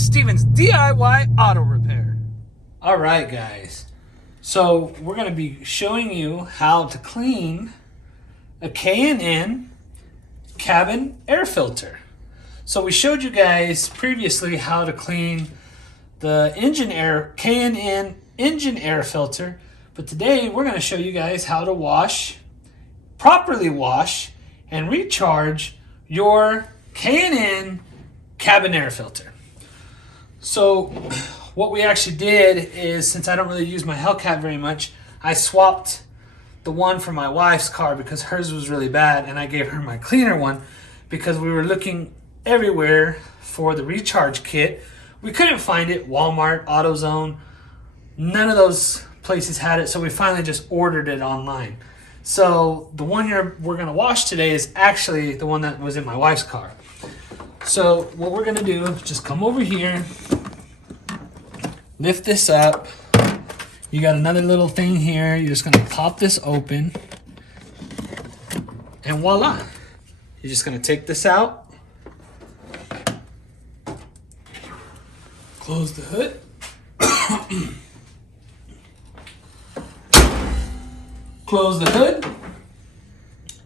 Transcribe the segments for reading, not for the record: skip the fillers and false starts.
Steven's DIY Auto Repair. Alright guys, so we're going to be showing you how to clean a K&N Cabin Air Filter. So we showed you guys previously how to clean the K&N engine air filter, but today we're going to show you guys how to properly wash and recharge your K&N cabin air filter. So what we actually did is, since I don't really use my Hellcat very much, I swapped the one for my wife's car because hers was really bad, and I gave her my cleaner one because we were looking everywhere for the recharge kit. We couldn't find it. Walmart, AutoZone, none of those places had it, so we finally just ordered it online. So the one we're going to wash today is actually the one that was in my wife's car. So what we're going to do is just come over here, lift this up. You got another little thing here. You're just going to pop this open, and voila. You're just going to take this out, close the hood, close the hood,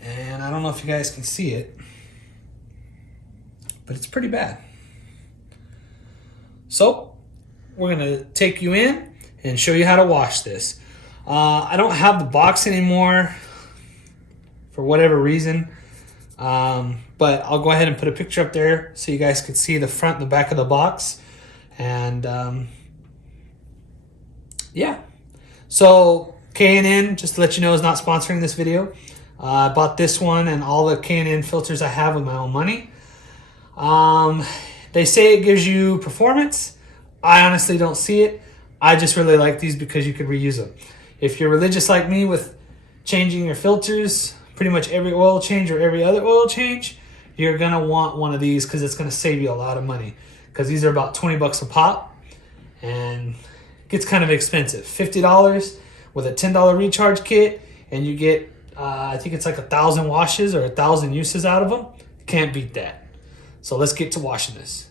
and I don't know if you guys can see it, but it's pretty bad. So we're going to take you in and show you how to wash this. I don't have the box anymore for whatever reason, but I'll go ahead and put a picture up there so you guys can see the front and the back of the box. And yeah, so K&N, just to let you know, is not sponsoring this video. I bought this one and all the K&N filters I have with my own money. They say it gives you performance. I honestly don't see it. I just really like these because you could reuse them. If you're religious like me with changing your filters pretty much every oil change or every other oil change, you're going to want one of these because it's going to save you a lot of money. Because these are about 20 bucks a pop, and it gets kind of expensive. $50 with a $10 recharge kit, and you get, I think it's like 1,000 washes or 1,000 uses out of them. Can't beat that. So let's get to washing this.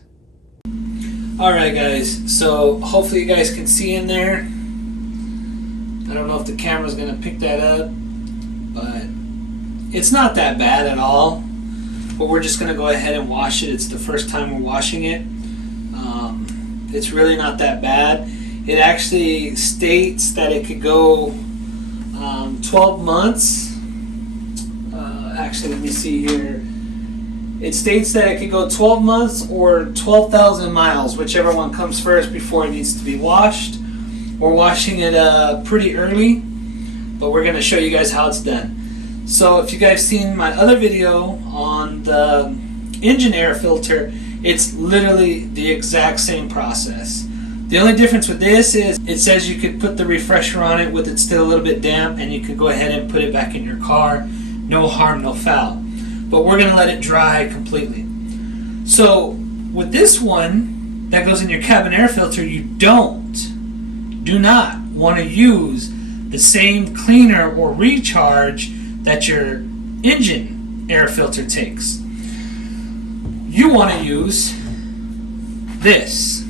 Alright guys, so hopefully you guys can see in there. I don't know if the camera's going to pick that up, but it's not that bad at all. But we're just going to go ahead and wash it. It's the first time we're washing it. It's really not that bad. It actually states that it could go 12 months. Actually, let me see here. It states that it could go 12 months or 12,000 miles, whichever one comes first before it needs to be washed. We're washing it pretty early, but we're going to show you guys how it's done. So if you guys seen my other video on the engine air filter, it's literally the exact same process. The only difference with this is it says you could put the refresher on it with it still a little bit damp, and you could go ahead and put it back in your car. No harm, no foul. But we're going to let it dry completely. So with this one that goes in your cabin air filter, you do not want to use the same cleaner or recharge that your engine air filter takes. You want to use this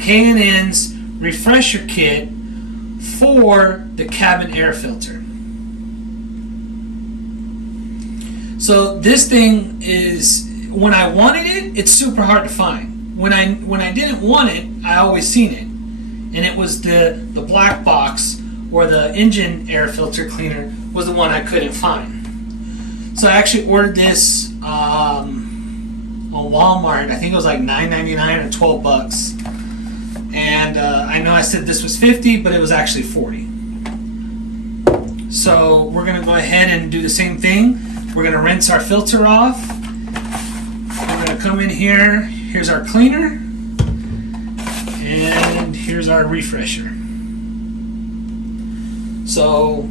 K&N's refresher kit for the cabin air filter. So this thing is, when I wanted it, it's super hard to find. When I didn't want it, I always seen it, and it was the black box or the engine air filter cleaner was the one I couldn't find. So I actually ordered this on Walmart. I think it was like $9.99 or 12 bucks. And I know I said this was 50, but it was actually 40. So we're going to go ahead and do the same thing. We're going to rinse our filter off. We're going to come in here. Here's our cleaner. And here's our refresher. So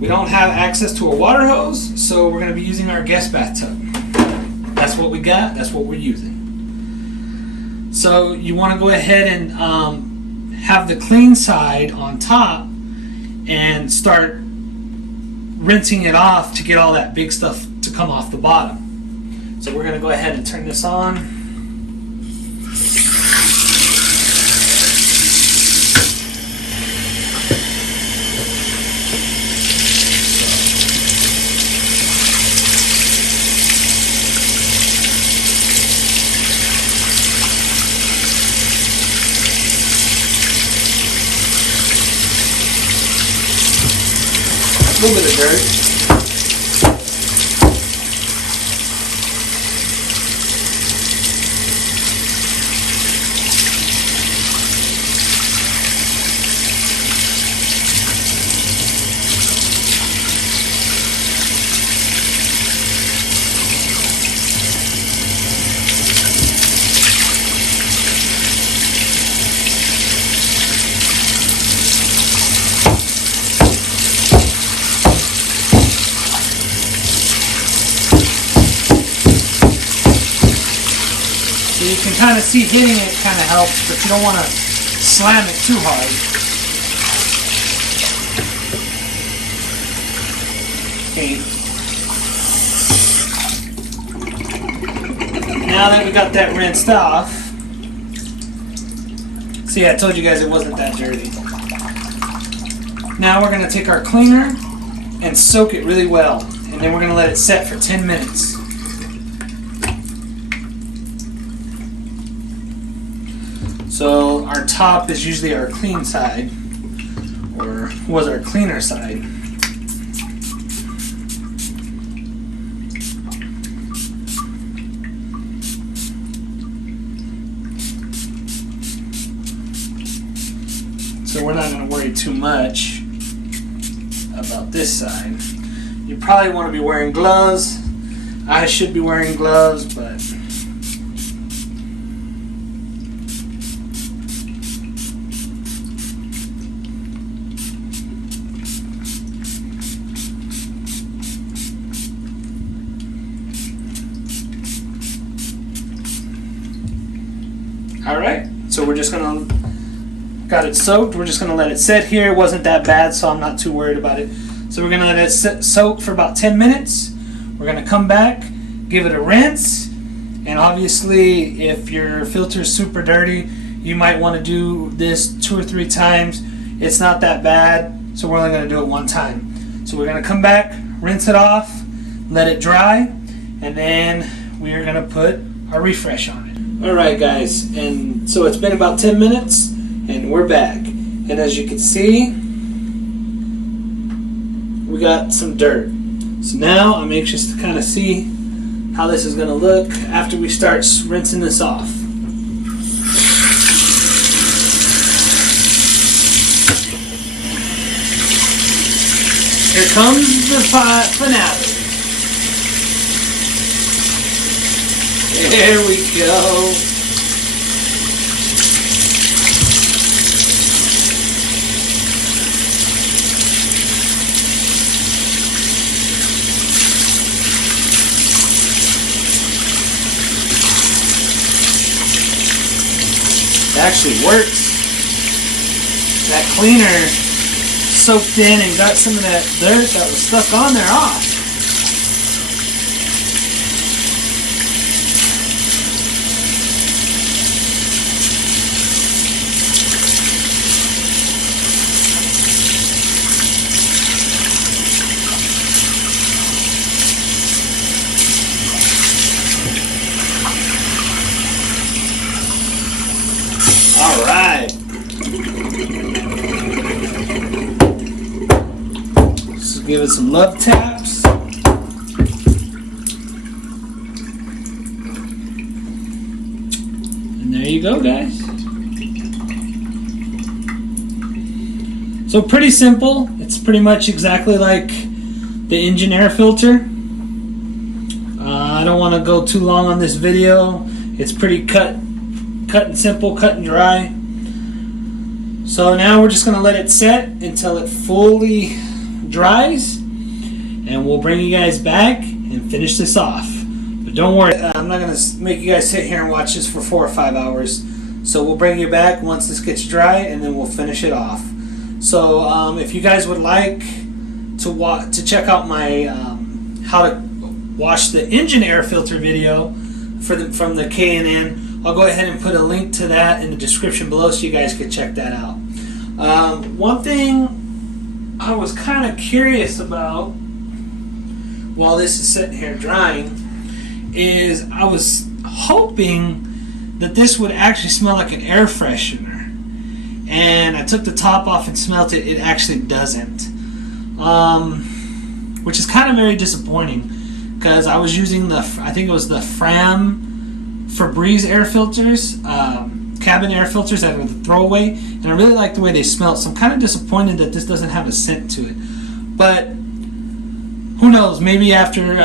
we don't have access to a water hose, so we're going to be using our guest bathtub. That's what we got. That's what we're using. So you want to go ahead and have the clean side on top and start rinsing it off to get all that big stuff to come off the bottom. So we're going to go ahead and turn this on. little bit of dirt. So you can kind of see hitting it kind of helps, but you don't want to slam it too hard. Okay. Now that we got that rinsed off, see, I told you guys it wasn't that dirty. Now we're going to take our cleaner and soak it really well, and then we're going to let it set for 10 minutes. So our top is usually our clean side, or was our cleaner side. So we're not going to worry too much about this side. You probably want to be wearing gloves. I should be wearing gloves, but alright, so we're just going to, got it soaked, we're just going to let it sit here. It wasn't that bad, so I'm not too worried about it. So we're going to let it soak for about 10 minutes. We're going to come back, give it a rinse, and obviously if your filter is super dirty, you might want to do this 2 or 3 times. It's not that bad, so we're only going to do it 1 time. So we're going to come back, rinse it off, let it dry, and then we are going to put our refresh on it. Alright guys, and so it's been about 10 minutes and we're back. And as you can see, we got some dirt. So now I'm anxious to kind of see how this is going to look after we start rinsing this off. Here comes the finale. There we go. It actually works. That cleaner soaked in and got some of that dirt that was stuck on there off. All right. Just give it some love taps. And there you go, guys. So pretty simple. It's pretty much exactly like the engine air filter. I don't want to go too long on this video. It's pretty cut and simple, cut and dry. So now we're just going to let it set until it fully dries, and we'll bring you guys back and finish this off. But don't worry, I'm not going to make you guys sit here and watch this for 4 or 5 hours. So we'll bring you back once this gets dry, and then we'll finish it off. So if you guys would like to check out my how to wash the engine air filter video from the K&N, I'll go ahead and put a link to that in the description below so you guys can check that out. One thing I was kind of curious about while this is sitting here drying is I was hoping that this would actually smell like an air freshener. And I took the top off and smelled it. It actually doesn't. which is kind of very disappointing because I was using the, I think it was the Febreze air filters, cabin air filters that were the throwaway, and I really like the way they smell. So I'm kind of disappointed that this doesn't have a scent to it. But who knows? Maybe after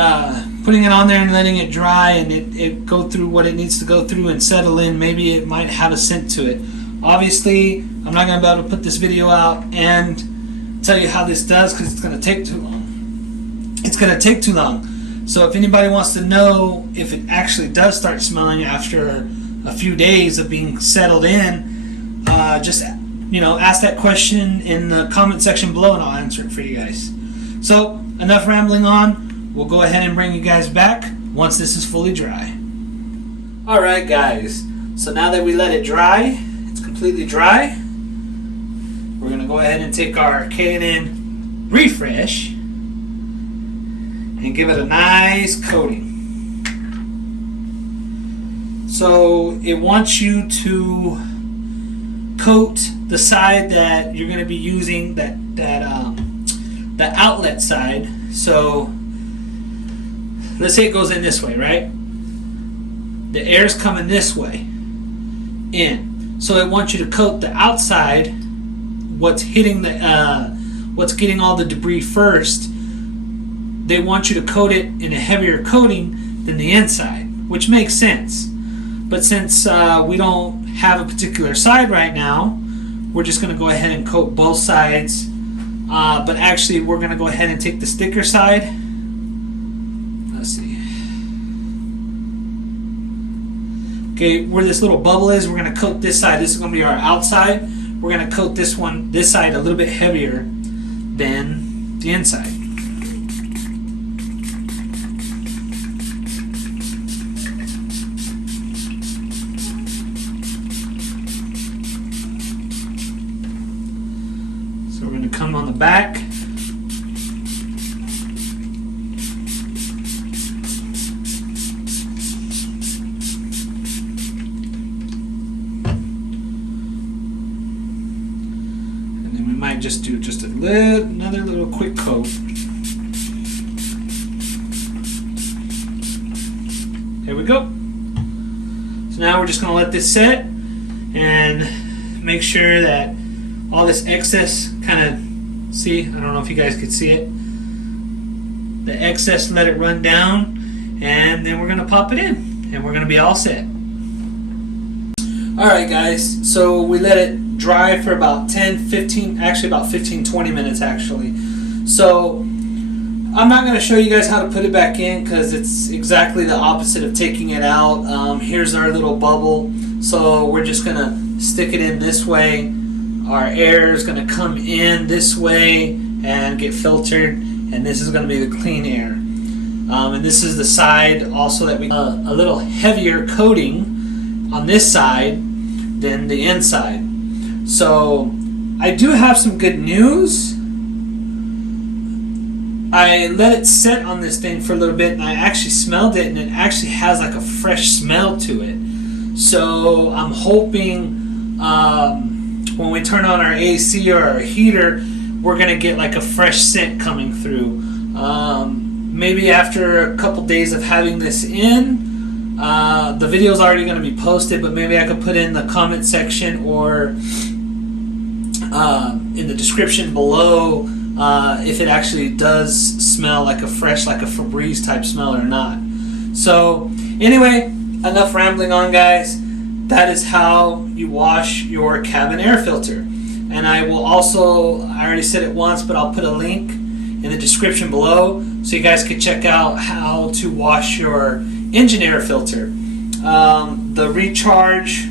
putting it on there and letting it dry and it go through what it needs to go through and settle in, maybe it might have a scent to it. Obviously, I'm not going to be able to put this video out and tell you how this does because it's going to take too long. It's going to take too long. So if anybody wants to know if it actually does start smelling after a few days of being settled in, just ask that question in the comment section below and I'll answer it for you guys. So enough rambling on. We'll go ahead and bring you guys back once this is fully dry. Alright guys, so now that we let it dry, it's completely dry, we're going to go ahead and take our K&N Refresh and give it a nice coating. So it wants you to coat the side that you're going to be using, the outlet side. So let's say it goes in this way, right? The air's coming this way in. So it wants you to coat the outside, what's hitting what's getting all the debris first. They want you to coat it in a heavier coating than the inside, which makes sense. But since we don't have a particular side right now, we're just going to go ahead and coat both sides. But actually, we're going to go ahead and take the sticker side. Let's see. Okay, where this little bubble is, we're going to coat this side. This is going to be our outside. We're going to coat this side a little bit heavier than the inside. So we're going to come on the back. Might just do just another little quick coat. There we go. So now we're just going to let this set and make sure that all this excess kind of, see, I don't know if you guys could see it, the excess, let it run down, and then we're going to pop it in and we're going to be all set. Alright guys, so we let it dry for about 15-20 minutes actually. So I'm not going to show you guys how to put it back in because it's exactly the opposite of taking it out. Here's our little bubble, so we're just going to stick it in this way. Our air is going to come in this way and get filtered, and this is going to be the clean air. And this is the side also that we a little heavier coating on this side than the inside. So I do have some good news. I let it sit on this thing for a little bit and I actually smelled it, and it actually has like a fresh smell to it. So I'm hoping when we turn on our AC or our heater, we're going to get like a fresh scent coming through. Maybe after a couple days of having this in, the video is already going to be posted, but maybe I could put in the comment section or in the description below if it actually does smell like a fresh, like a Febreze type smell or not. So anyway, enough rambling on, guys. That is how you wash your cabin air filter. And I will also, I already said it once, but I'll put a link in the description below so you guys can check out how to wash your engine air filter. The recharge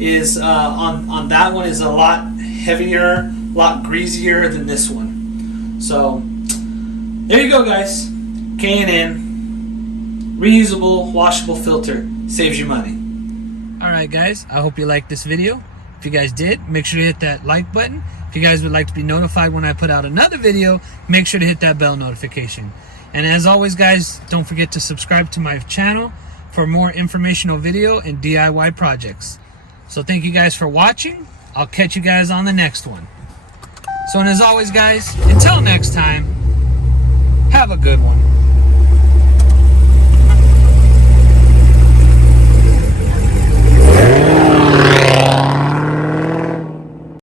is on that one is a lot heavier, a lot greasier than this one. So there you go, guys. K&N reusable washable filter saves you money. Alright guys, I hope you liked this video. If you guys did, make sure to hit that like button. If you guys would like to be notified when I put out another video, make sure to hit that bell notification. And as always, guys, don't forget to subscribe to my channel for more informational video and DIY projects. So thank you guys for watching. I'll catch you guys on the next one. So, and as always, guys, until next time, Have a good one.